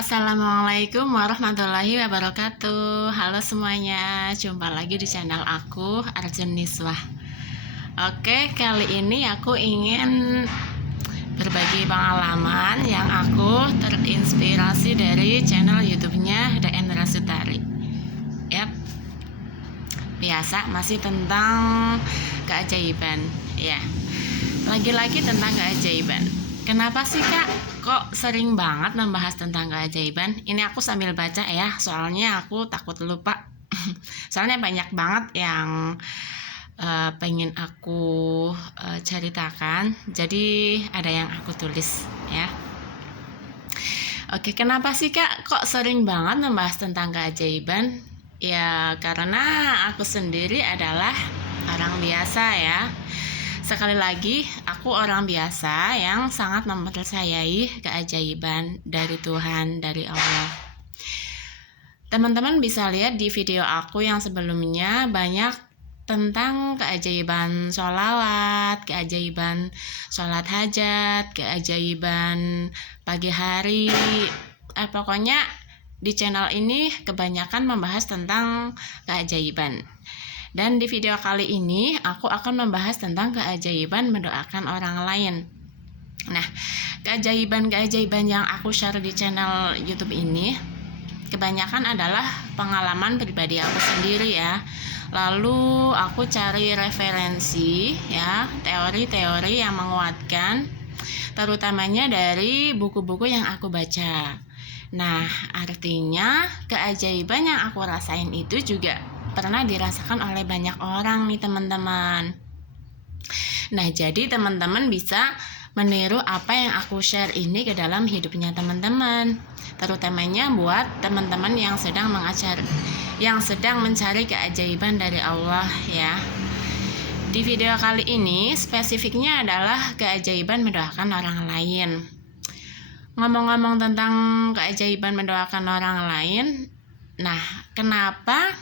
Assalamualaikum warahmatullahi wabarakatuh. Halo semuanya, jumpa lagi di channel aku, Arjun Niswah. Oke, kali ini aku ingin berbagi pengalaman yang aku terinspirasi dari channel YouTube-nya DN Rasutari. Yap, biasa masih tentang keajaiban. Ya, lagi-lagi tentang keajaiban. Kenapa sih kak kok sering banget membahas tentang keajaiban? Ini aku sambil baca ya, soalnya aku takut lupa. Soalnya banyak banget yang pengen aku ceritakan, jadi ada yang aku tulis ya. Oke, kenapa sih kak kok sering banget membahas tentang keajaiban? Ya karena aku sendiri adalah orang biasa ya. Sekali lagi, aku orang biasa yang sangat mempercayai keajaiban dari Tuhan, dari Allah. Teman-teman bisa lihat di video aku yang sebelumnya banyak tentang keajaiban sholawat, keajaiban sholat hajat, keajaiban pagi hari. Pokoknya di channel ini kebanyakan membahas tentang keajaiban. Dan di video kali ini aku akan membahas tentang keajaiban mendoakan orang lain. Nah, keajaiban-keajaiban yang aku share di channel YouTube ini kebanyakan adalah pengalaman pribadi aku sendiri ya. Lalu aku cari referensi ya, teori-teori yang menguatkan, terutamanya dari buku-buku yang aku baca. Nah, artinya keajaiban yang aku rasain itu juga pernah dirasakan oleh banyak orang nih teman-teman. Nah, jadi teman-teman bisa meniru apa yang aku share ini ke dalam hidupnya teman-teman, terutamanya buat teman-teman yang sedang mencari keajaiban dari Allah ya. Di video kali ini spesifiknya adalah keajaiban mendoakan orang lain. Ngomong-ngomong tentang keajaiban mendoakan orang lain, nah kenapa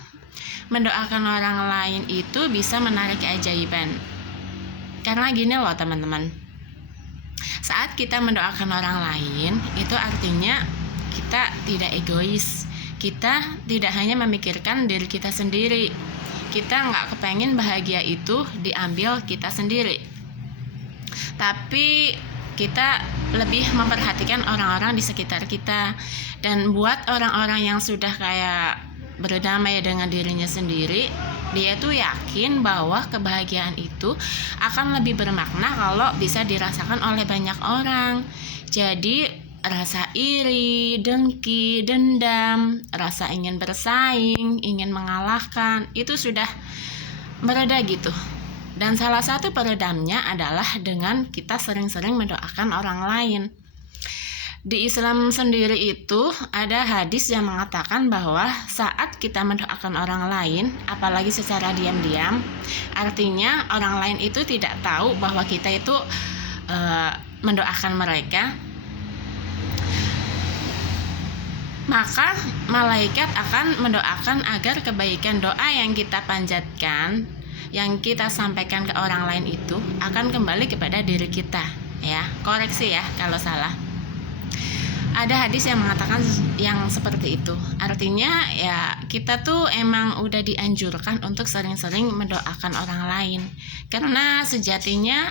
mendoakan orang lain itu bisa menarik keajaiban? Karena gini loh teman-teman, saat kita mendoakan orang lain itu artinya kita tidak egois. Kita tidak hanya memikirkan diri kita sendiri. Kita nggak kepengen bahagia itu diambil kita sendiri, tapi kita lebih memperhatikan orang-orang di sekitar kita. Dan buat orang-orang yang sudah kayak berdamai dengan dirinya sendiri, dia tuh yakin bahwa kebahagiaan itu akan lebih bermakna kalau bisa dirasakan oleh banyak orang. Jadi rasa iri, dengki, dendam, rasa ingin bersaing, ingin mengalahkan itu sudah mereda gitu. Dan salah satu peredamnya adalah dengan kita sering-sering mendoakan orang lain. Di Islam sendiri itu ada hadis yang mengatakan bahwa saat kita mendoakan orang lain, apalagi secara diam-diam, artinya orang lain itu tidak tahu bahwa kita itu mendoakan mereka, maka malaikat akan mendoakan agar kebaikan doa yang kita panjatkan, yang kita sampaikan ke orang lain itu akan kembali kepada diri kita ya. Koreksi ya kalau salah. Ada hadis yang mengatakan yang seperti itu. Artinya ya kita tuh emang udah dianjurkan untuk sering-sering mendoakan orang lain. Karena sejatinya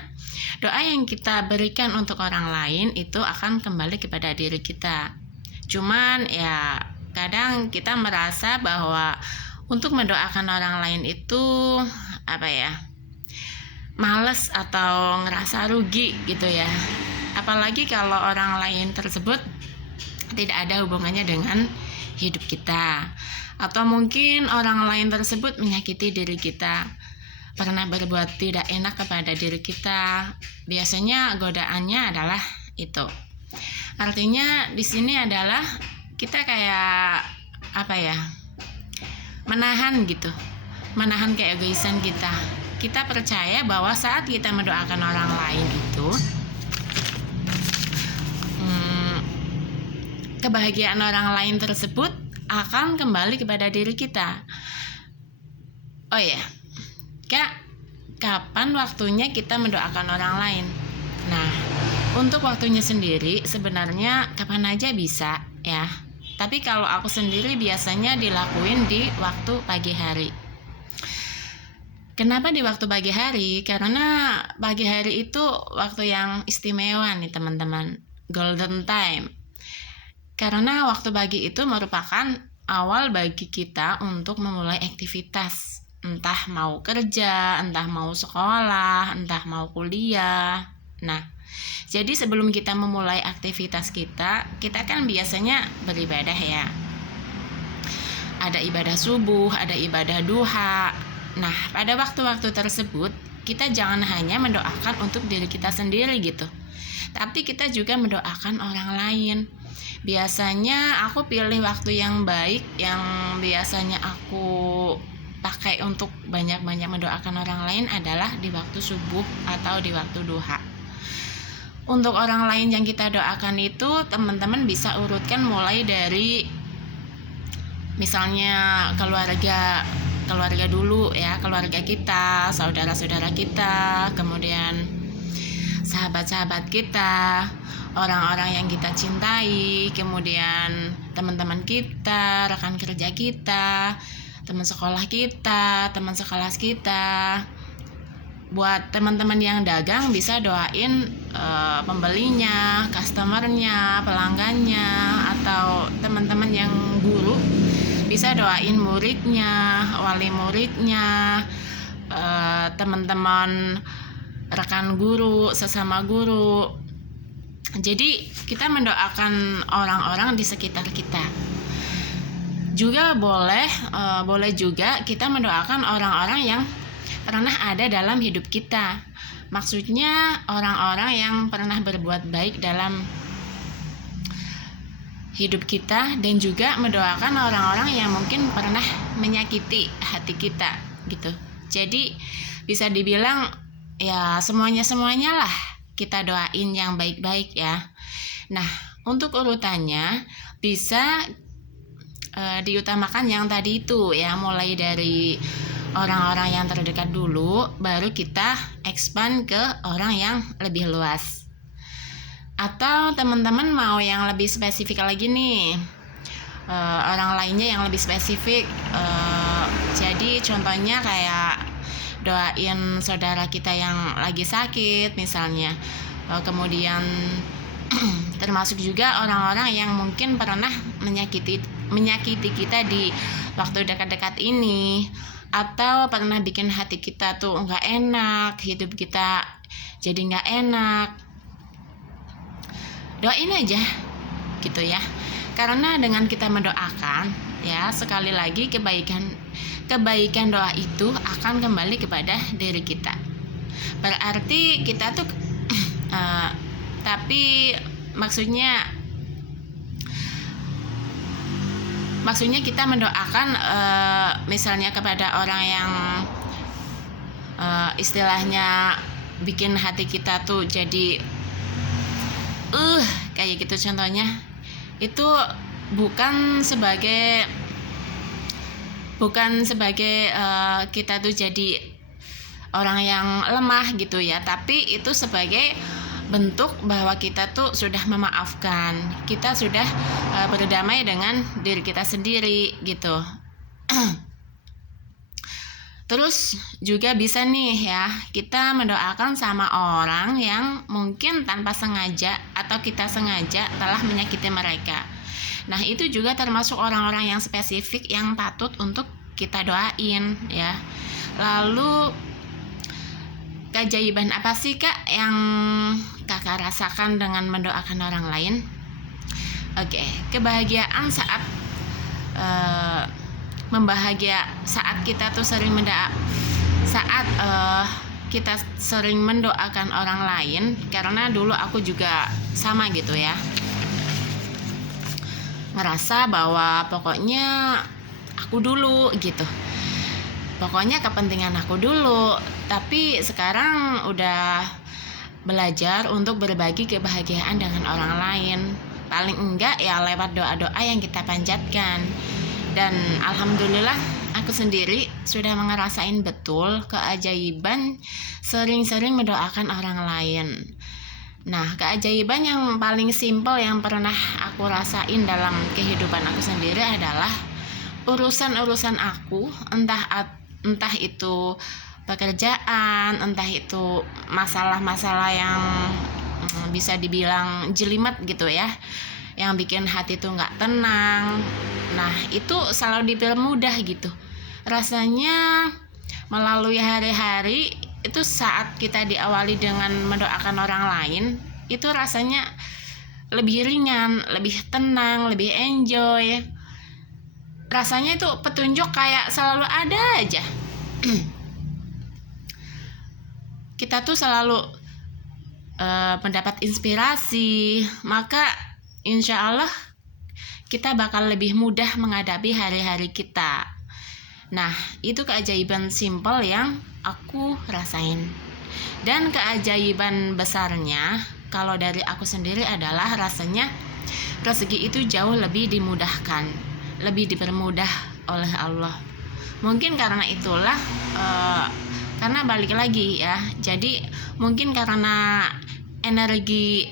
doa yang kita berikan untuk orang lain itu akan kembali kepada diri kita. Cuman ya kadang kita merasa bahwa untuk mendoakan orang lain itu males atau ngerasa rugi gitu ya. Apalagi kalau orang lain tersebut tidak ada hubungannya dengan hidup kita, atau mungkin orang lain tersebut menyakiti diri kita, pernah berbuat tidak enak kepada diri kita. Biasanya godaannya adalah itu. Artinya di sini adalah kita kayak menahan gitu, menahan keegoisan kita. Kita percaya bahwa saat kita mendoakan orang lain itu kebahagiaan orang lain tersebut akan kembali kepada diri kita. Oh ya, kak, kapan waktunya kita mendoakan orang lain? Nah, Untuk waktunya sendiri sebenarnya kapan aja bisa ya. Tapi kalau aku sendiri biasanya dilakuin di waktu pagi hari. Kenapa di waktu pagi hari? Karena pagi hari itu waktu yang istimewa nih teman-teman. Golden time. Karena waktu pagi itu merupakan awal bagi kita untuk memulai aktivitas. Entah mau kerja, entah mau sekolah, entah mau kuliah. Nah, jadi sebelum kita memulai aktivitas kita kan biasanya beribadah ya. Ada ibadah subuh, ada ibadah duha. Nah, pada waktu-waktu tersebut, kita jangan hanya mendoakan untuk diri kita sendiri gitu. Tapi kita juga mendoakan orang lain. Biasanya aku pilih waktu yang baik, yang biasanya aku pakai untuk banyak-banyak mendoakan orang lain adalah di waktu subuh atau di waktu duha. Untuk orang lain yang kita doakan itu teman-teman bisa urutkan mulai dari misalnya keluarga dulu ya, keluarga kita, saudara-saudara kita, kemudian sahabat-sahabat kita, orang-orang yang kita cintai, kemudian teman-teman kita, rekan kerja kita, teman sekolah kita, teman sekelas kita. Buat teman-teman yang dagang bisa doain pembelinya, customernya, pelanggannya, atau teman-teman yang guru bisa doain muridnya, wali muridnya, teman-teman rekan guru, sesama guru. Jadi kita mendoakan orang-orang di sekitar kita. Juga boleh juga kita mendoakan orang-orang yang pernah ada dalam hidup kita. Maksudnya orang-orang yang pernah berbuat baik dalam hidup kita, dan juga mendoakan orang-orang yang mungkin pernah menyakiti hati kita gitu. Jadi bisa dibilang ya semuanya lah kita doain yang baik-baik ya. Nah, untuk urutannya bisa diutamakan yang tadi itu ya, mulai dari orang-orang yang terdekat dulu, baru kita expand ke orang yang lebih luas. Atau teman-teman mau yang lebih spesifik lagi nih, orang lainnya yang lebih spesifik, jadi contohnya kayak doain saudara kita yang lagi sakit misalnya, kemudian termasuk juga orang-orang yang mungkin pernah menyakiti kita di waktu dekat-dekat ini, atau pernah bikin hati kita tuh nggak enak, hidup kita jadi nggak enak. Doain aja gitu ya, karena dengan kita mendoakan ya, sekali lagi kebaikan doa itu akan kembali kepada diri kita. Berarti kita tuh tapi maksudnya kita mendoakan misalnya kepada orang yang istilahnya bikin hati kita tuh jadi kayak gitu contohnya, itu bukan sebagai kita tuh jadi orang yang lemah gitu ya, tapi itu sebagai bentuk bahwa kita tuh sudah memaafkan, kita sudah berdamai dengan diri kita sendiri gitu. Terus juga bisa nih ya, kita mendoakan sama orang yang mungkin tanpa sengaja atau kita sengaja telah menyakiti mereka. Nah, itu juga termasuk orang-orang yang spesifik yang patut untuk kita doain ya. Lalu keajaiban apa sih Kak yang Kakak rasakan dengan mendoakan orang lain? Oke, kebahagiaan saat saat kita tuh kita sering mendoakan orang lain, karena dulu aku juga sama gitu ya, ngerasa bahwa pokoknya aku dulu gitu, pokoknya kepentingan aku dulu. Tapi sekarang udah belajar untuk berbagi kebahagiaan dengan orang lain, paling enggak ya lewat doa-doa yang kita panjatkan. Dan alhamdulillah aku sendiri sudah ngerasain betul keajaiban sering-sering mendoakan orang lain. Nah, keajaiban yang paling simpel yang pernah aku rasain dalam kehidupan aku sendiri adalah urusan-urusan aku, entah itu pekerjaan, entah itu masalah-masalah yang bisa dibilang jelimet gitu ya, yang bikin hati tuh nggak tenang. Nah, itu selalu dipermudah gitu. Rasanya melalui hari-hari itu saat kita diawali dengan mendoakan orang lain, itu rasanya lebih ringan, lebih tenang, lebih enjoy. Rasanya itu petunjuk kayak selalu ada aja. Kita tuh selalu mendapat inspirasi, maka insya Allah kita bakal lebih mudah menghadapi hari-hari kita. Nah, itu keajaiban simpel yang aku rasain. Dan keajaiban besarnya, kalau dari aku sendiri adalah rasanya rezeki itu jauh lebih dimudahkan, lebih dipermudah oleh Allah. Mungkin karena itulah, karena balik lagi ya, jadi mungkin karena energi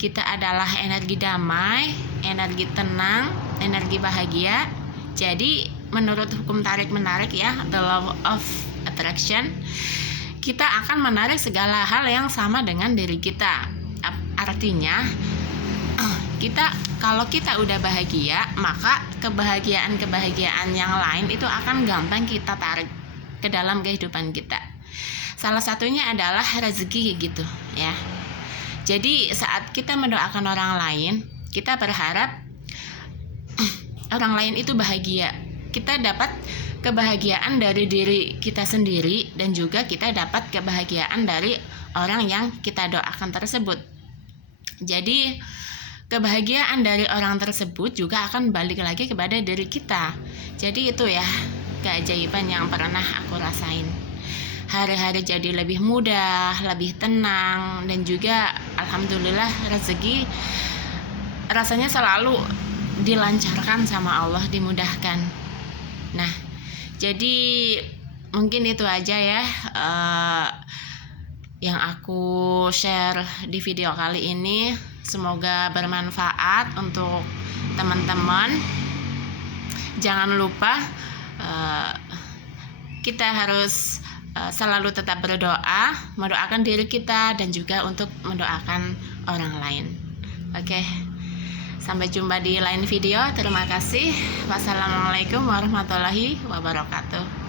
kita adalah energi damai, energi tenang, energi bahagia. Jadi menurut hukum tarik menarik ya, the law of attraction, kita akan menarik segala hal yang sama dengan diri kita. Artinya kalau kita udah bahagia, maka kebahagiaan yang lain itu akan gampang kita tarik ke dalam kehidupan kita. Salah satunya adalah rezeki gitu ya. Jadi saat kita mendoakan orang lain, kita berharap orang lain itu bahagia. Kita dapat kebahagiaan dari diri kita sendiri, dan juga kita dapat kebahagiaan dari orang yang kita doakan tersebut. Jadi kebahagiaan dari orang tersebut juga akan balik lagi kepada diri kita. Jadi itu ya keajaiban yang pernah aku rasain. Hari-hari jadi lebih mudah, lebih tenang, dan juga alhamdulillah rezeki rasanya selalu dilancarkan sama Allah, dimudahkan. Nah, jadi mungkin itu aja ya yang aku share di video kali ini. Semoga bermanfaat untuk teman-teman. Jangan lupa kita harus selalu tetap berdoa, mendoakan diri kita dan juga untuk mendoakan orang lain. Oke. Sampai jumpa di lain video. Terima kasih. Wassalamualaikum warahmatullahi wabarakatuh.